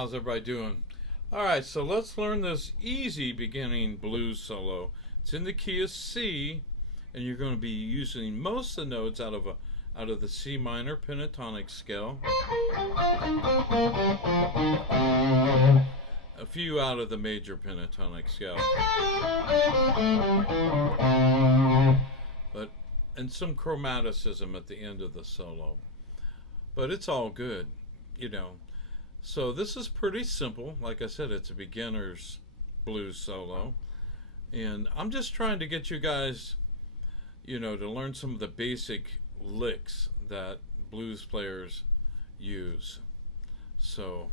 how's everybody doing? Alright, so let's learn this easy beginning blues solo. It's in the key of C, and you're going to be using most of the notes out of the C minor pentatonic scale, a few out of the major pentatonic scale, and some chromaticism at the end of the solo. But it's all good, you know. So this is pretty simple. Like I said, it's a beginner's blues solo. And I'm just trying to get you guys, to learn some of the basic licks that blues players use. So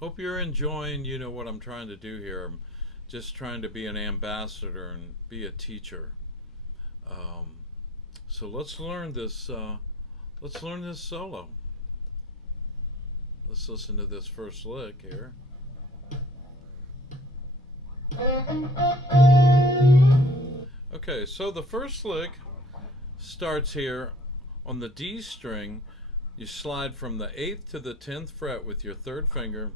hope you're enjoying, what I'm trying to do here. I'm just trying to be an ambassador and be a teacher. So let's learn this solo. Let's listen to this first lick here. Okay, so the first lick starts here on the D string. You slide from the 8th to the 10th fret with your 3rd finger.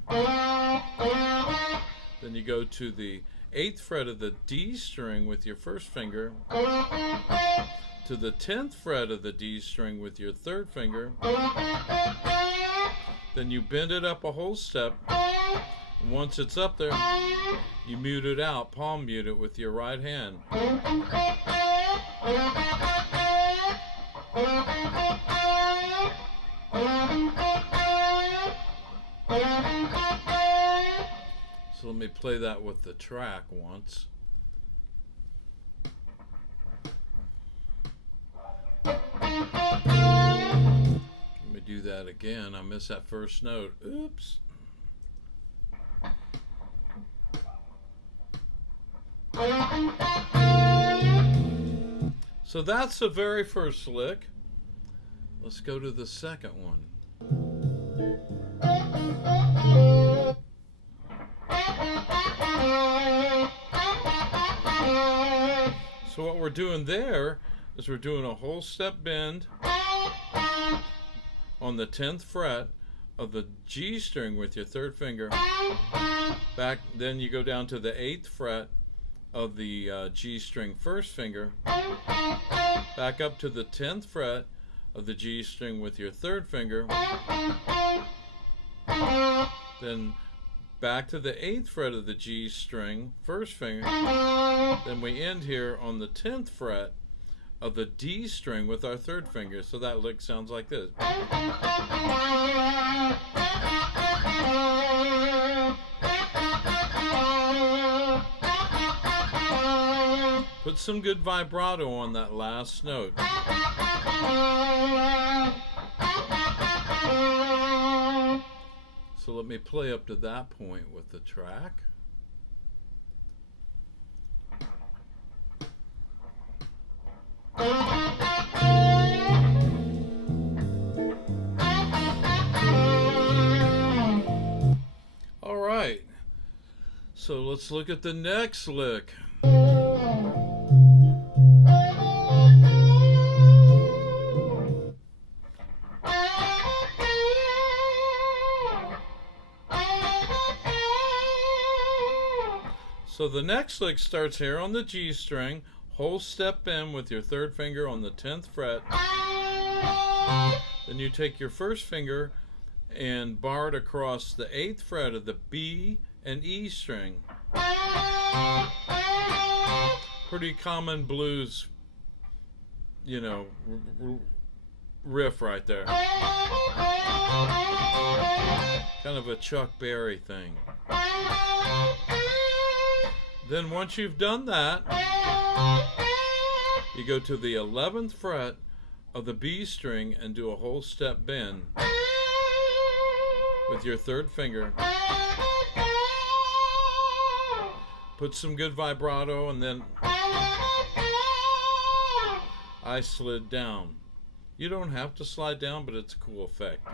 Then you go to the 8th fret of the D string with your 1st finger, to the 10th fret of the D string with your 3rd finger. Then you bend it up a whole step. And once it's up there, you mute it out, palm mute it with your right hand. So let me play that with the track once. Let me do that again. I missed that first note. Oops. So that's the very first lick. Let's go to the second one. So what we're doing there is we're doing a whole step bend on the 10th fret of the G string with your 3rd finger. Back, then you go down to the 8th fret of the G string 1st finger. Back up to the 10th fret of the G string with your 3rd finger. Then back to the 8th fret of the G string 1st finger. Then we end here on the 10th fret of the D string with our 3rd finger. So that lick sounds like this. Put some good vibrato on that last note. So let me play up to that point with the track. All right, so let's look at the next lick. So the next lick starts here on the G string, whole step bend with your 3rd finger on the 10th fret. Then you take your 1st finger and bar it across the 8th fret of the B and E string. Pretty common blues, riff right there. Kind of a Chuck Berry thing. Then once you've done that, you go to the 11th fret of the B string and do a whole step bend with your 3rd finger. Put some good vibrato, and then I slid down. You don't have to slide down, but it's a cool effect.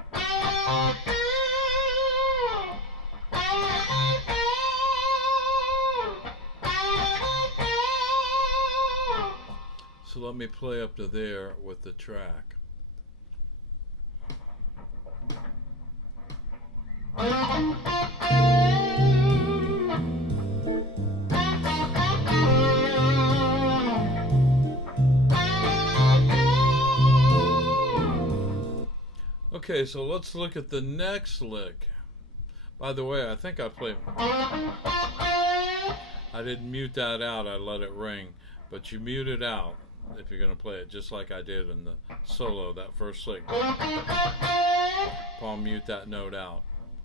So let me play up to there with the track. Okay, so let's look at the next lick. By the way, I think I played... I didn't mute that out, I let it ring. But you mute it out if you're going to play it, just like I did in the solo, that first lick. I'll mute that note out.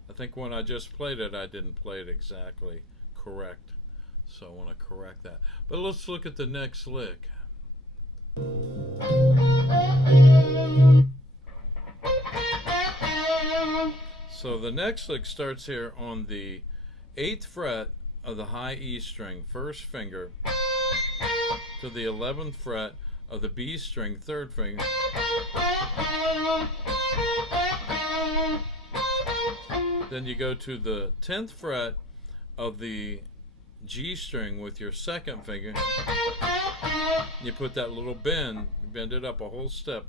I think when I just played it, I didn't play it exactly correct. So I want to correct that. But let's look at the next lick. So the next lick starts here on the 8th fret of the high E string, first finger, to the 11th fret of the B string, third finger, then you go to the 10th fret of the G string with your second finger. You put that little bend it up a whole step.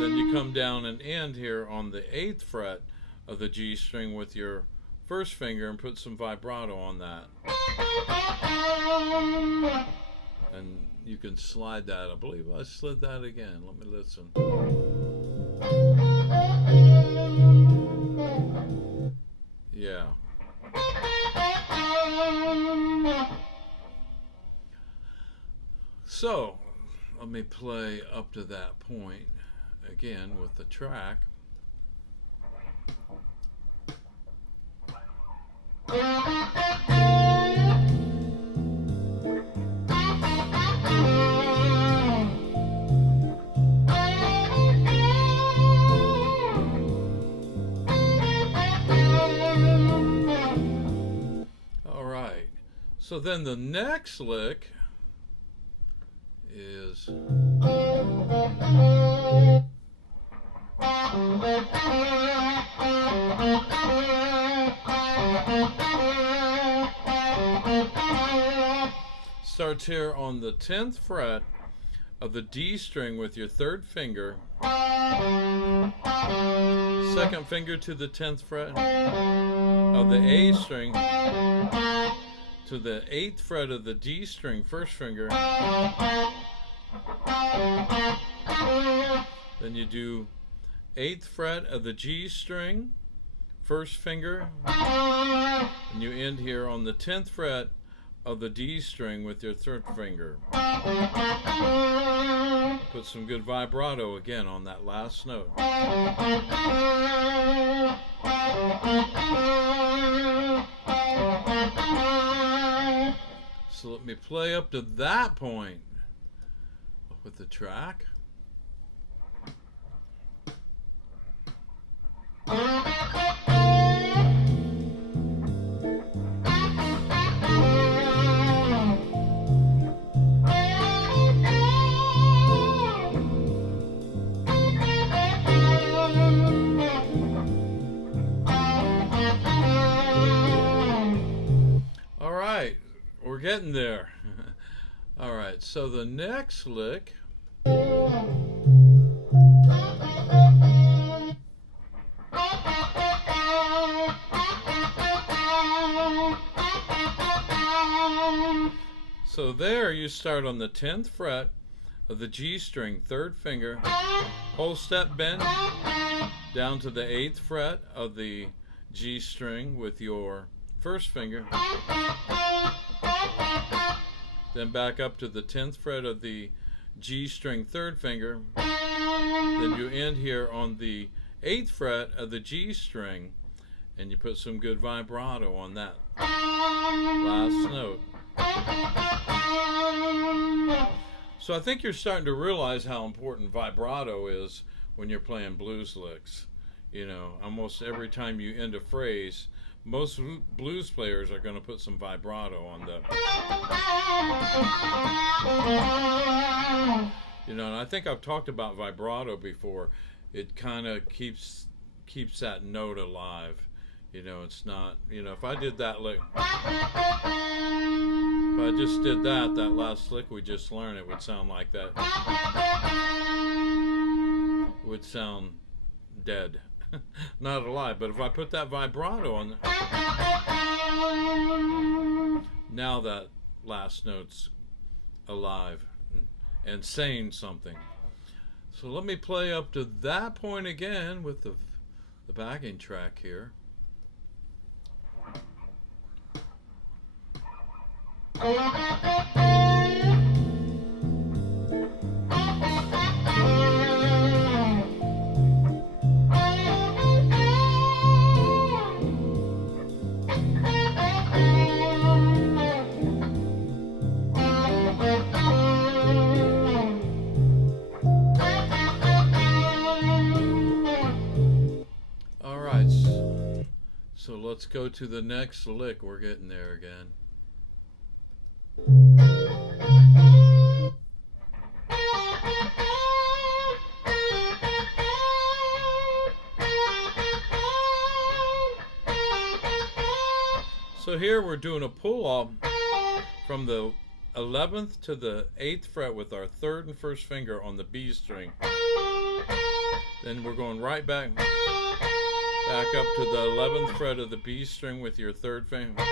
Then you come down and end here on the 8th fret of the G string with your first finger and put some vibrato on that. And you can slide that. I believe I slid that again. Let me listen. Yeah. So, let me play up to that point again with the track. All right. So then the next lick is starts here on the 10th fret of the D string with your third finger, second finger to the 10th fret of the A string, to the 8th fret of the D string, first finger. Then you do 8th fret of the G string, first finger, and you end here on the 10th fret of the D string with your third finger. Put some good vibrato again on that last note. So let me play up to that point with the track. All right, we're getting there. All right, so the next lick so there you start on the 10th fret of the G string, third finger, whole step bend down to the 8th fret of the G string with your first finger, then back up to the 10th fret of the G string, third finger, then you end here on the 8th fret of the G string, and you put some good vibrato on that last note. So I think you're starting to realize how important vibrato is when you're playing blues licks. You know, almost every time you end a phrase, most blues players are going to put some vibrato on the... You know, and I think I've talked about vibrato before. It kind of keeps that note alive. You know, it's not, you know, if I did that lick, if I just did that last lick we just learned, it would sound like that. It would sound dead. Not alive. But if I put that vibrato on, now that last note's alive and saying something. So let me play up to that point again with the backing track here. All right, so let's go to the next lick. We're getting there again. So here we're doing a pull off from the 11th to the 8th fret with our 3rd and 1st finger on the B string. Then we're going right back up to the 11th fret of the B string with your 3rd finger.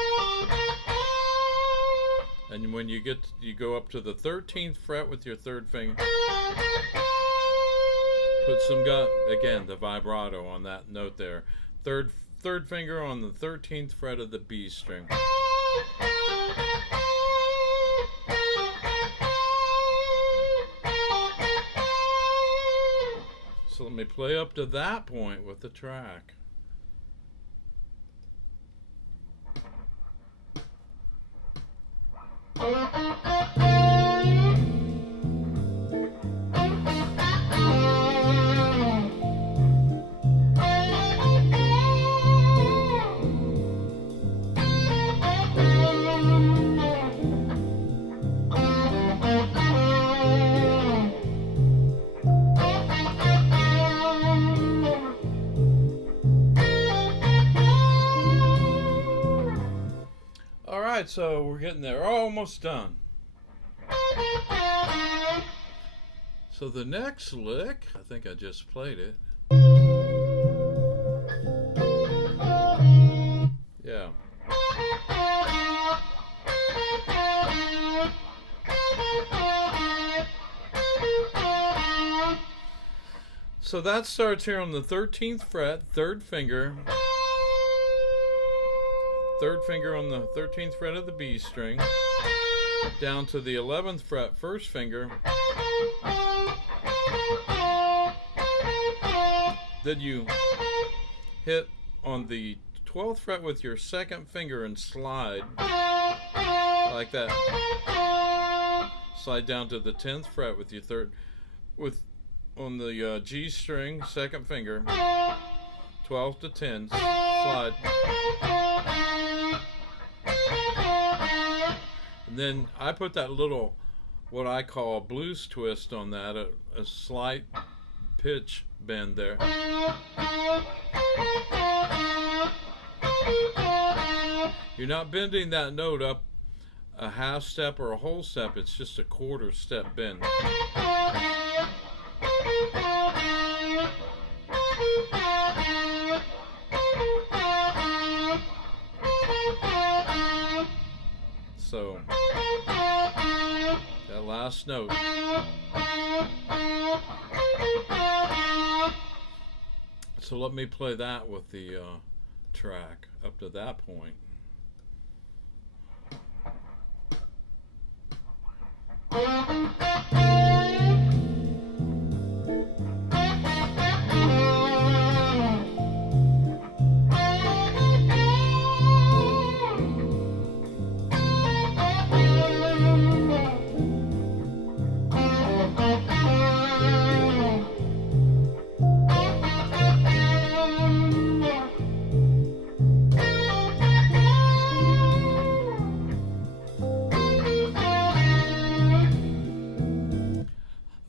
And when you go up to the 13th fret with your 3rd finger. Put some again, the vibrato on that note there. Third finger on the 13th fret of the B string. So let me play up to that point with the track. Alright, so we're getting there. Almost done. So the next lick, I think I just played it. Yeah. So that starts here on the 13th fret, 3rd finger. 3rd finger on the 13th fret of the B string, down to the 11th fret, 1st finger. Then you hit on the 12th fret with your 2nd finger and slide like that. Slide down to the 10th fret with your 3rd, on the G string, 2nd finger, 12 to 10, slide. And then I put that little, what I call a blues twist on that, a slight pitch bend there. You're not bending that note up a half step or a whole step, it's just a quarter step bend. So that last note. So let me play that with the track up to that point.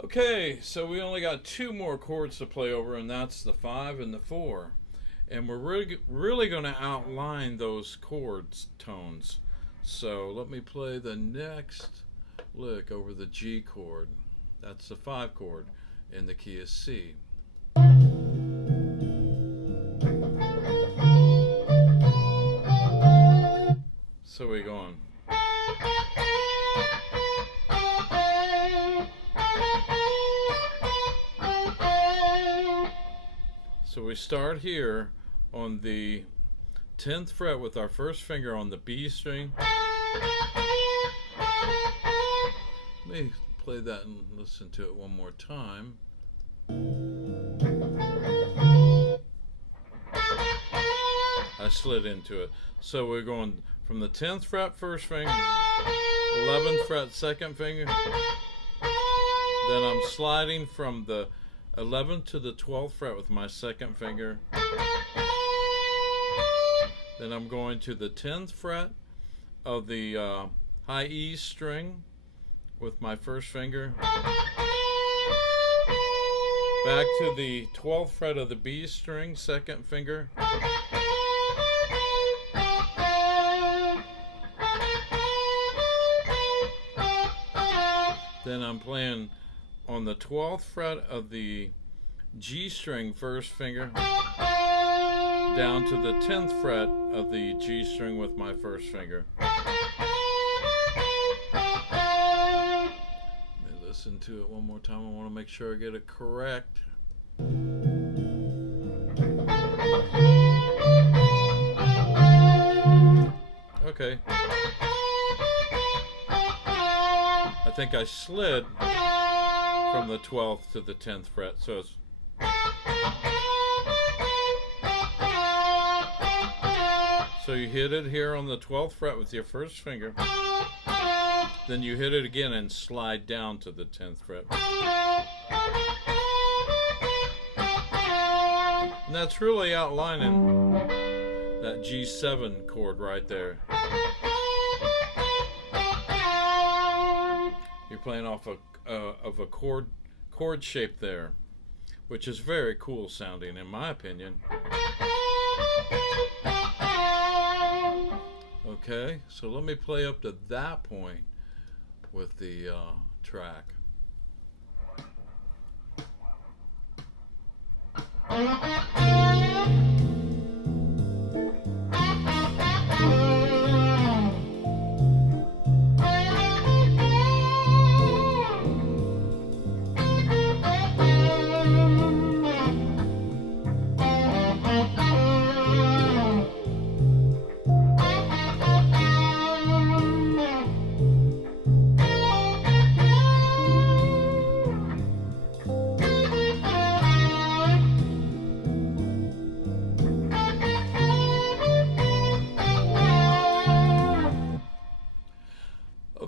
Okay, so we only got 2 more chords to play over, and that's the 5 and the 4. And we're really going to outline those chords tones. So let me play the next lick over the G chord. That's the 5 chord in the key of C. So we're going. So we start here on the 10th fret with our first finger on the B string. Let me play that and listen to it one more time. I slid into it. So we're going from the 10th fret first finger, 11th fret second finger, then I'm sliding from the 11th to the 12th fret with my second finger, then I'm going to the 10th fret of the high E string with my first finger, back to the 12th fret of the B string, second finger, then I'm playing on the 12th fret of the G string first finger, down to the 10th fret of the G string with my first finger. Let me listen to it one more time. I want to make sure I get it correct. Okay. I think I slid from the 12th to the 10th fret, so it's so you hit it here on the 12th fret with your first finger, then you hit it again and slide down to the 10th fret. And that's really outlining that G7 chord right there. You're playing off of a chord shape there, which is very cool sounding in my opinion. Okay, so let me play up to that point with the track.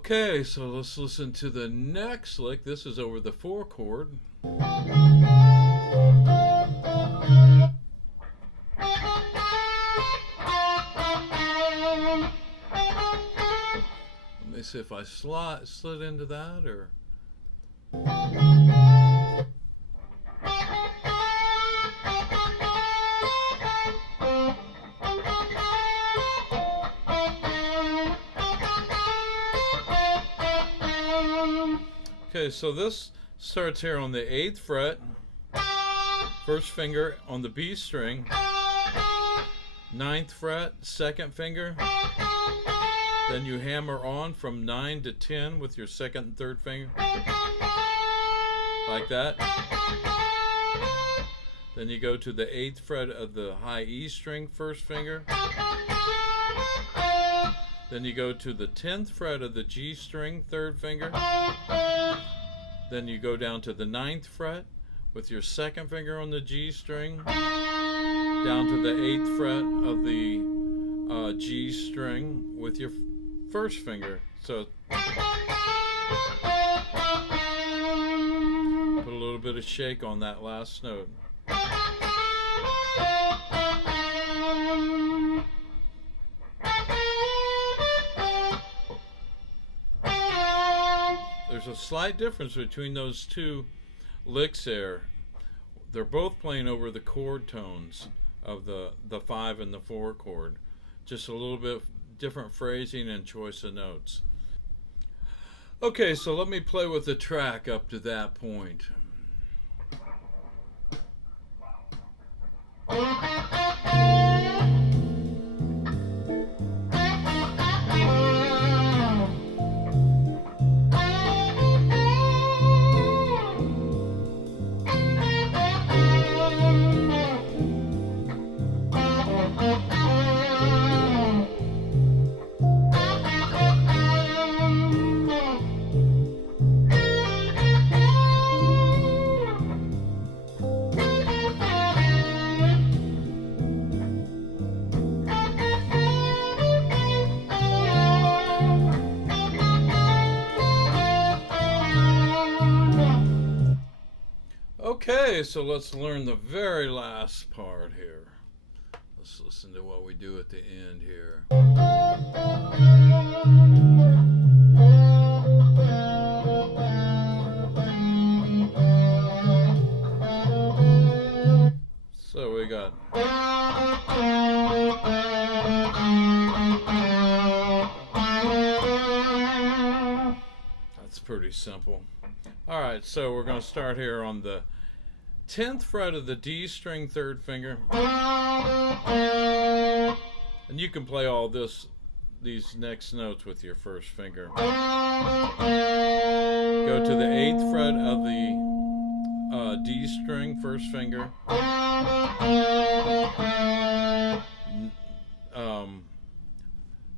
Okay, so let's listen to the next lick. This is over the 4 chord. Let me see if I slid into that or... Okay, so this starts here on the 8th fret, first finger on the B string, 9th fret, second finger, then you hammer on from 9 to 10 with your second and third finger, like that. Then you go to the 8th fret of the high E string, first finger, then you go to the 10th fret of the G string, third finger. Then you go down to the 9th fret with your second finger on the G string, down to the 8th fret of the G string with your first finger. So put a little bit of shake on that last note. There's a slight difference between those two licks there. They're both playing over the chord tones of the 5 and the 4 chord. Just a little bit different phrasing and choice of notes. Okay, so let me play with the track up to that point. Okay, so let's learn the very last part here. Let's listen to what we do at the end here. So we got that's pretty simple. Alright, so we're going to start here on the 10th fret of the D string, 3rd finger. And you can play all these next notes with your 1st finger. Go to the 8th fret of the D string, 1st finger.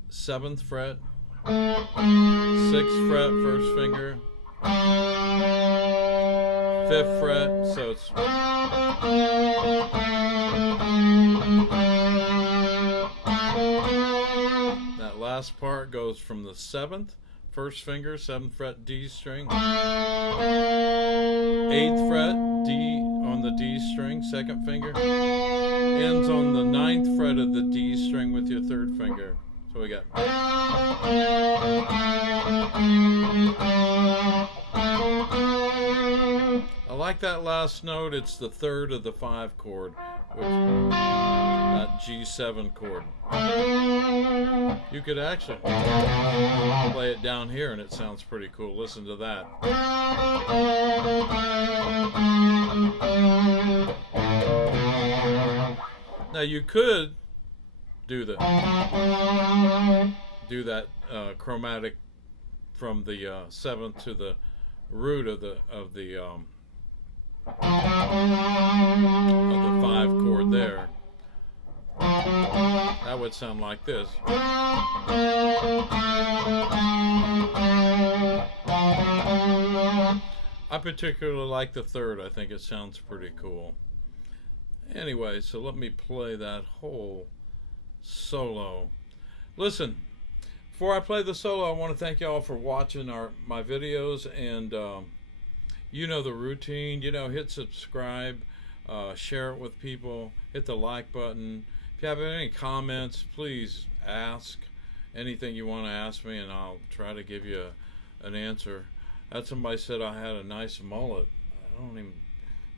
7th fret, 6th fret, 1st finger. 5th fret, so it's that last part goes from the 7th, 1st finger, 7th fret D string, 8th fret D on the D string, 2nd finger, ends on the 9th fret of the D string with your 3rd finger. So we got I like that last note. It's the 3rd of the 5 chord, which that G7 chord. You could actually play it down here and it sounds pretty cool. Listen to that. Now you could do that chromatic from the 7th to the root of the 5 chord there. That would sound like this. I particularly like the 3rd. I think it sounds pretty cool. Anyway, so let me play that whole solo. Listen, before I play the solo, I want to thank y'all for watching my videos, and you know the routine. Hit subscribe, share it with people, hit the like button. If you have any comments, please ask anything you want to ask me, and I'll try to give you an answer. Had somebody said I had a nice mullet.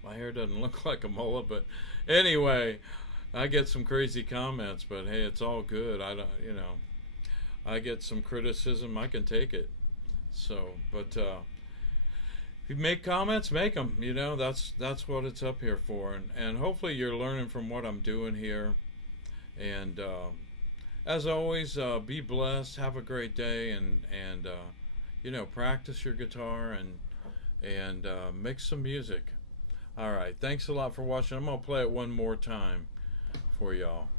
My hair doesn't look like a mullet, but anyway, I get some crazy comments, but hey, it's all good. I get some criticism, I can take it. So, but if you make comments, make them. That's what it's up here for, and hopefully you're learning from what I'm doing here. And as always, be blessed, have a great day, and practice your guitar and make some music. All right, thanks a lot for watching. I'm gonna play it one more time for y'all.